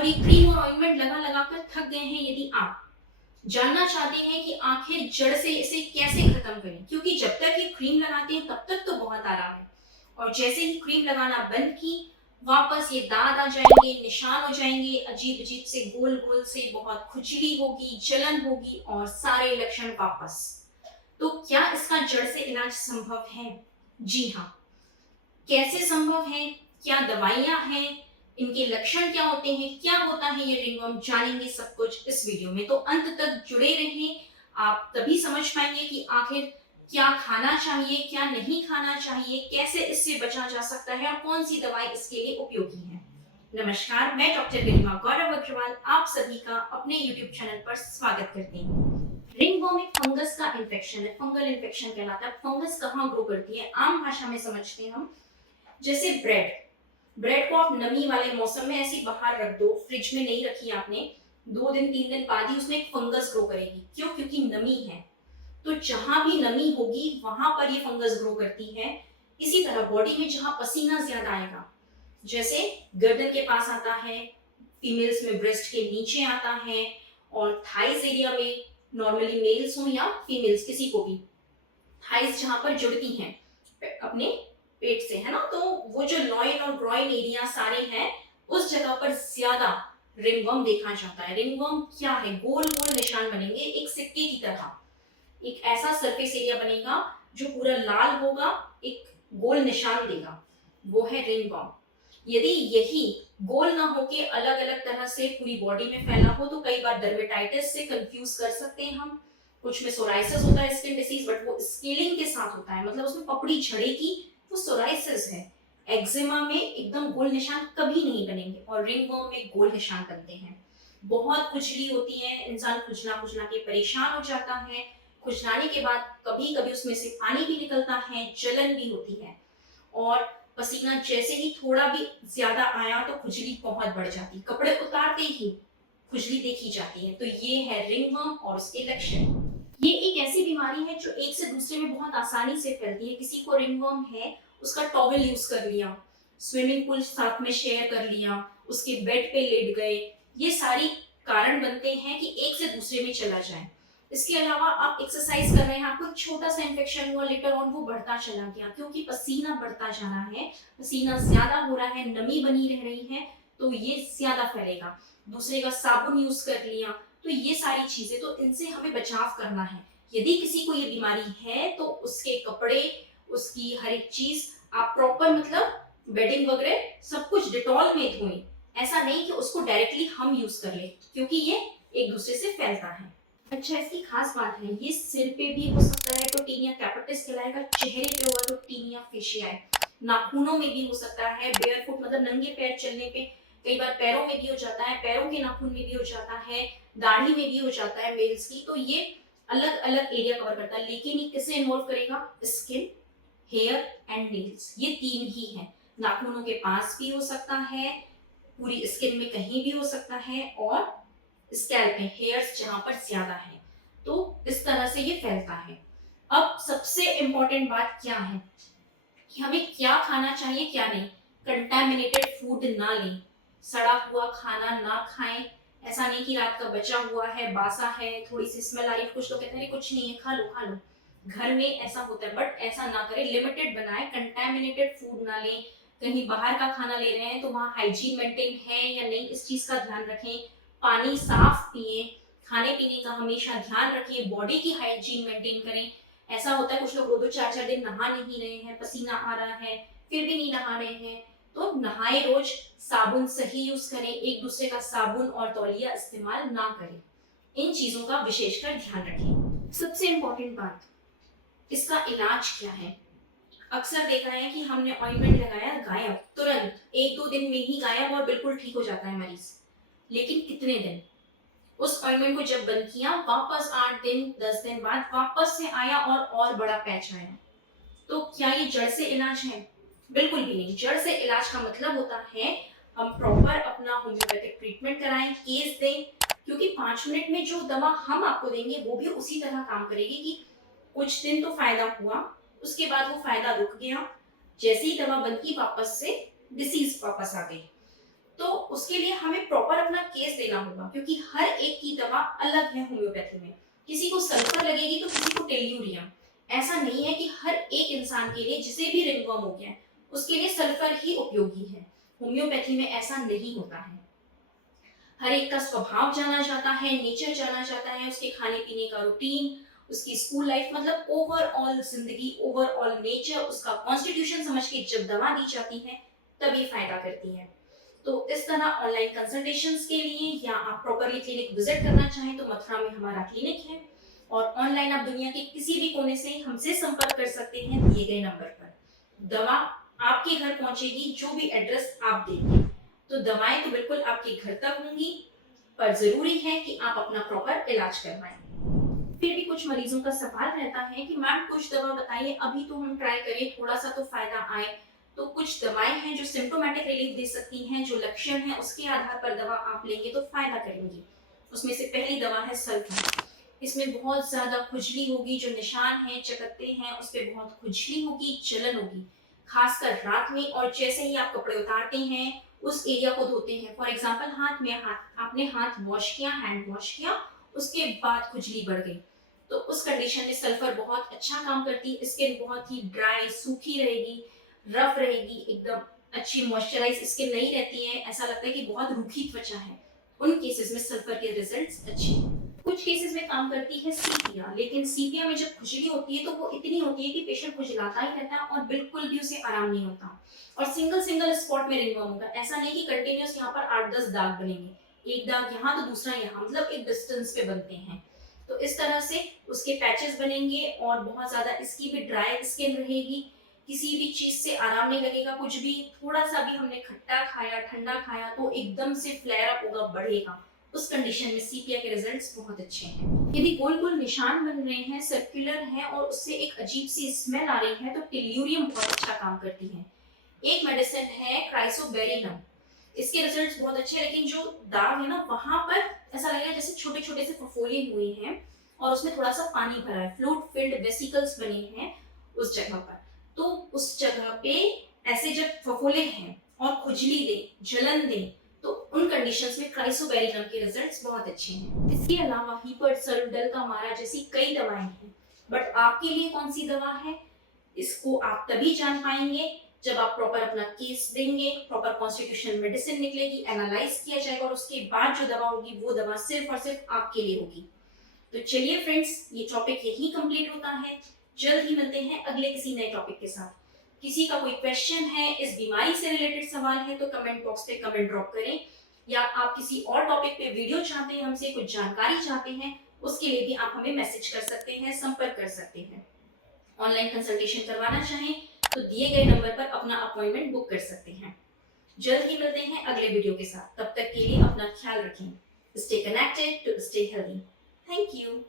और ये क्रीम और ऑइंटमेंट लगा लगा कर थक गए हैं। यदि आप जानना चाहते हैं कि आखिर जड़ से इसे कैसे खत्म करें, क्योंकि जब तक ये क्रीम लगाते हैं तब तक तो बहुत आराम है, और जैसे ही क्रीम लगाना बंद की, वापस ये दाग आ जाएंगे, निशान हो जाएंगे, अजीब अजीब से गोल गोल से, बहुत खुजली होगी, जलन होगी और सारे लक्षण वापस। तो क्या इसका जड़ से इलाज संभव है? जी हाँ। कैसे संभव है, क्या दवाइयां हैं, इनके लक्षण क्या होते हैं, क्या होता है ये रिंगवर्म, जानेंगे सब कुछ इस वीडियो में। तो अंत तक जुड़े रहें, आप तभी समझ पाएंगे कि आखिर क्या खाना चाहिए, क्या नहीं खाना चाहिए, कैसे इससे बचा जा सकता है और कौन सी दवाई इसके लिए उपयोगी है। नमस्कार, मैं डॉक्टर गरिमा गौरव अग्रवाल आप सभी का अपने YouTube चैनल पर स्वागत करती हूँ। रिंगवर्म एक फंगस का इन्फेक्शन है, फंगल इन्फेक्शन कहलाता है। फंगस कहाँ ग्रो करती है, आम भाषा में समझते हैं हम। जैसे ब्रेड, ब्रेड को आप नमी वाले मौसम में ऐसे बाहर रख दो, फ्रिज में नहीं रखी आपने, 2 दिन 3 दिन बाद ही उसमें एक फंगस ग्रो करेगी। क्यों? क्योंकि नमी है। तो जहां भी नमी होगी वहां पर ये फंगस ग्रो करती है। इसी तरह बॉडी में जहां पसीना ज्यादा आएगा, जैसे गर्दन के पास आता है, फीमेल्स में ब्रेस्ट के नीचे आता है, और थाइज एरिया में, नॉर्मली मेल्स हो या फीमेल्स किसी को भी, थाइज जहां पर जुड़ती हैं अपने पेट से, है ना, तो वो जो लॉइन और ग्रॉइन एरिया सारे हैं, उस जगह पर ज्यादा रिंगवर्म देखा जाता है। रिंगवर्म क्या है? गोल गोल निशान बनेंगे एक सिक्के की तरह, एक ऐसा सरफेस एरिया बनेगा जो पूरा लाल होगा, एक गोल निशान देगा, वो है रिंगवर्म। यदि यही गोल ना होके अलग अलग तरह से पूरी बॉडी में फैला हो तो कई बार डर्मेटाइटिस से कंफ्यूज कर सकते हैं हम। कुछ में सोराइसिस होता है, स्किन डिसीज, बट वो स्केलिंग के साथ होता है, मतलब उसमें पपड़ी झड़ेगी, वो सोराइसिस है। एक्जिमा में एकदम गोल निशान कभी नहीं बनेंगे, और रिंगवर्म में गोल निशान बनते हैं। बहुत खुजली होती है, इंसान खुजला खुजला के परेशान हो जाता है। खुजलाने के बाद कभी कभी उसमें से पानी भी निकलता है, जलन भी होती है, और पसीना जैसे ही थोड़ा भी ज्यादा आया तो खुजली बहुत बढ़ जाती, कपड़े उतारते ही खुजली देखी जाती है। तो ये है रिंगवर्म और उसके लक्षण। ये एक ऐसी बीमारी है जो एक से दूसरे में बहुत आसानी से फैलती है। किसी को रिंगवर्म है, उसका टॉवेल यूज कर लिया, स्विमिंग पूल साथ में शेयर कर लिया, उसके बेड पे लेट गए, ये सारी कारण बनते हैं कि एक से दूसरे में चला जाए। इसके अलावा आप एक्सरसाइज कर रहे हैं, आपको एक छोटा सा इन्फेक्शन हुआ, लेटर ऑन वो बढ़ता चला गया, क्योंकि पसीना बढ़ता जा रहा है, पसीना ज्यादा हो रहा है, नमी बनी रह रही है, तो ये ज्यादा फैलेगा। दूसरे का साबुन यूज कर लिया, तो ये सारी चीजें, तो इनसे हमें बचाव करना है। यदि किसी को ये बीमारी है तो उसके कपड़े, उसकी हर एक चीज आप प्रॉपर, मतलब बेडिंग वगैरह सब कुछ डिटॉल में धोएं। ऐसा नहीं कि उसको डायरेक्टली हम यूज कर ले, क्योंकि ये एक दूसरे से फैलता है। अच्छा, इसकी खास बात है, ये सिर पे भी हो सकता है तो टीनिया कैपिटिस कहलाएगा, चेहरे पे होगा तो टीनिया फेशियाई, नाखूनों में भी हो सकता है, बेयर फुट मतलब नंगे पैर चलने पे, कई बार पैरों में भी हो जाता है, पैरों के नाखून में भी हो जाता है, दाढ़ी में भी हो जाता है मेल्स की। तो ये अलग अलग एरिया कवर करता है, लेकिन ये किसे इन्वॉल्व करेगा? स्किन, हेयर एंड नेल्स, ये तीन ही है। नाखूनों के पास भी हो सकता है, पूरी स्किन में कहीं भी हो सकता है, और स्कैल्प में हेयर्स जहां पर ज्यादा है। तो इस तरह से ये फैलता है। अब सबसे इंपॉर्टेंट बात क्या है कि हमें क्या खाना चाहिए, क्या नहीं। कंटामिनेटेड फूड ना लें, सड़ा हुआ खाना ना खाएं। ऐसा नहीं कि रात का बचा हुआ है, बासा है, थोड़ी सी स्मेल आ रही है, कुछ लोग कहते हैं कुछ नहीं है, खा लो खा लो, घर में ऐसा होता है, बट ऐसा ना करें, लिमिटेड बनाएं। कंटामिनेटेड फूड ना लें, कहीं बाहर का खाना ले रहे हैं तो वहाँ हाइजीन मेंटेन है या नहीं, इस चीज का ध्यान रखें। पानी साफ पिए, खाने पीने का हमेशा ध्यान रखिए, बॉडी की हाइजीन मेंटेन करें। ऐसा होता है कुछ लोग 2-2 4-4 दिन नहा नहीं रहे हैं, पसीना आ रहा है फिर भी नहीं नहा रहे हैं, तो नहाए रोज, साबुन सही यूज करें, एक दूसरे का साबुन और तौलिया इस्तेमाल ना करें। इन चीजों का विशेषकर ध्यान रखें। सबसे इंपॉर्टेंट बात, इसका इलाज क्या है। अक्सर देखा है कि हमने ऑइंटमेंट लगाया, गायब, तुरंत 1-2 दिन में ही गायब और बिल्कुल ठीक हो जाता है मरीज। लेकिन कितने दिन? उस ऑइंटमेंट को जब बंद किया, वापस 8 दिन 10 दिन बाद वापस से आया और बड़ा पैच आया। तो क्या ये जड़ से इलाज है? बिल्कुल भी नहीं। जड़ से इलाज का मतलब होता है हम प्रॉपर अपना होम्योपैथिक ट्रीटमेंट कराएं, केस दें, क्योंकि 5 मिनट में जो दवा हम आपको देंगे वो भी उसी तरह काम करेगी कि कुछ दिन तो फायदा हुआ, उसके बाद वो फायदा रुक गया, जैसे ही दवा बंद की वापस से डिसीज वापस आ गई। तो उसके लिए हमें प्रॉपर अपना केस देना होगा, क्योंकि हर एक की दवा अलग है होम्योपैथी में। किसी को सल्फर लगेगी तो किसी को टेल्यूरियम। ऐसा नहीं है कि हर एक इंसान के लिए, जिसे भी रिंगवर्म हो गया है, उसके लिए सल्फर ही उपयोगी है। होम्योपैथी में ऐसा नहीं होता है। हर एक का स्वभाव जाना जाता है, नेचर जाना जाता है, उसके खाने पीने का रूटीन, उसकी स्कूल लाइफ, मतलब ओवरऑल जिंदगी, ओवरऑल नेचर, उसका कॉन्स्टिट्यूशन समझ के जब दवा दी जाती है तभी फायदा करती है। तो इस तरह ऑनलाइन कंसल्टेशंस के लिए या आप प्रॉपरली क्लिनिक विजिट करना चाहें तो मथुरा में हमारा क्लिनिक है, और ऑनलाइन आप दुनिया के किसी भी कोने से हमसे संपर्क कर सकते हैं दिए गए नंबर पर। दवा आपके घर पहुंचेगी, जो भी एड्रेस आप देंगे। तो दवाएं तो बिल्कुल आपके घर तक होंगी, पर जरूरी है कि आप अपना प्रॉपर इलाज करवाएं। फिर भी कुछ मरीजों का सवाल रहता है कि मैम कुछ दवा बताइए, अभी तो हम ट्राई करें, थोड़ा सा तो फायदा आए। तो कुछ दवाएं हैं जो सिम्टोमेटिक रिलीफ दे सकती हैं, जो लक्षण है उसके आधार पर दवा आप लेंगे तो फायदा करेंगी। उसमें से पहली दवा है सल्फर। इसमें बहुत ज्यादा खुजली होगी, जो निशान है, चकत्ते हैं, उस पर बहुत खुजली होगी, जलन होगी, खासकर रात में। और जैसे ही आप कपड़े उतारते हैं, उस एरिया को धोते हैं, फॉर एग्जाम्पल आपने हाथ वॉश किया, हैंड वॉश किया, उसके बाद खुजली बढ़ गई, तो उस कंडीशन में सल्फर बहुत अच्छा काम करती है। स्किन बहुत ही ड्राई, सूखी रहेगी, रफ रहेगी, एकदम अच्छी मॉइस्चराइज स्किन नहीं रहती है, ऐसा लगता है कि बहुत रूखी त्वचा है। उन केसेस में सल्फर के रिजल्ट्स अच्छे हैं। कुछ केसेस में काम करती है सीपिया, लेकिन सीपिया में जब खुजली होती है तो वो इतनी होती है कि पेशेंट खुजलाता ही रहता है और बिल्कुल भी उसे आराम नहीं होता, और सिंगल सिंगल स्पॉट में रिंगवर्म होगा। ऐसा नहीं कि कंटिन्यूस यहाँ पर 8-10 दाग बनेंगे, एक दाग यहाँ तो दूसरा यहाँ, मतलब एक डिस्टेंस पे बनते हैं। तो इस तरह से उसके पैचेस बनेंगे, और बहुत ज्यादा इसकी भी ड्राई स्किन रहेगी, किसी भी चीज से आराम नहीं लगेगा। कुछ भी, थोड़ा सा भी हमने खट्टा खाया, ठंडा खाया तो एकदम से फ्लेयर अप होगा, बढ़ेगा। उस कंडीशन में सीपिया के रिजल्ट्स बहुत अच्छे हैं। यदि गोल गोल निशान बन रहे हैं, सर्कुलर हैं, और उससे एक अजीब सी स्मेल आ रही है, तो टेल्यूरियम बहुत अच्छा काम करती है। एक मेडिसिन है क्राइसोबेरिनम, इसके रिजल्ट्स बहुत अच्छे हैं, लेकिन जो दाग है ना, वहां पर ऐसा लगेगा जैसे छोटे छोटे से फफोले हुए हैं, और उसमें थोड़ा सा पानी भरा है, फ्लूइड फिल्ड वेसिकल्स बने हैं उस जगह पर। तो उस जगह पे ऐसे जब फफोले हैं और खुजली दे, जलन दे, तो उन कंडीशंस में क्राइसोबेरिनम के रिजल्ट्स बहुत अच्छे हैं। इसके अलावा हीपर्सल, डलकामारा जैसी कई दवाएं हैं, बट आपके लिए कौन सी दवा है, इसको आप तभी जान पाएंगे जब आप प्रॉपर अपना केस देंगे, प्रॉपर कॉन्स्टिट्यूशनल मेडिसिन निकलेगी, एनालाइज किया जाएगा, और उसके बाद जो दवा होगी वो दवा सिर्फ और सिर्फ आपके लिए होगी। तो चलिए फ्रेंड्स, ये टॉपिक यही कंप्लीट होता है। जल्द ही मिलते हैं अगले किसी नए टॉपिक के साथ। किसी का कोई क्वेश्चन है, इस बीमारी से रिलेटेड सवाल है, तो कमेंट बॉक्स पे कमेंट ड्रॉप करें, या आप किसी और टॉपिक पे वीडियो चाहते हैं, हमसे कुछ जानकारी चाहते हैं, उसके लिए भी आप हमें मैसेज कर सकते हैं, संपर्क कर सकते हैं। ऑनलाइन कंसल्टेशन करवाना चाहें तो दिए गए नंबर पर अपना अपॉइंटमेंट बुक कर सकते हैं। जल्द ही मिलते हैं अगले वीडियो के साथ, तब तक के लिए अपना ख्याल रखें। Stay connected to stay healthy. Thank you.